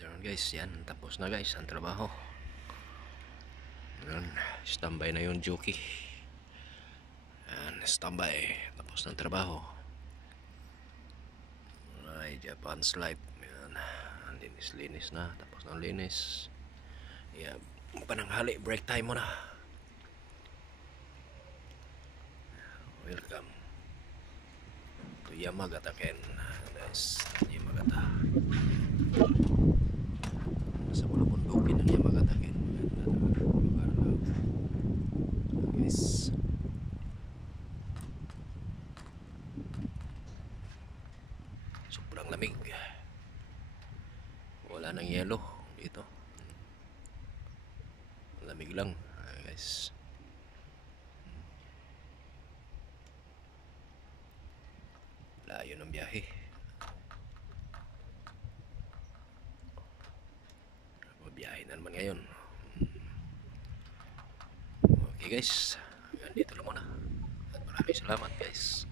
afternoon guys, yan, tapos na guys ang trabaho. Yan, standby na yung jockey. Yan, standby, tapos ng trabaho. Ay, Japan's life. Yan, linis-linis na, tapos ng linis. Yan, pananghali, break time mo na. Welcome to Yamagata Ken guys. Yamagata, sa mga bundukin ng Yamagata Ken. Lugar na guys. Sobrang lamig, wala nang yelo dito, lamig lang guys. Layo ng biyahe. Biyahe na naman ngayon. Okay guys, ganito lang muna at maraming salamat guys.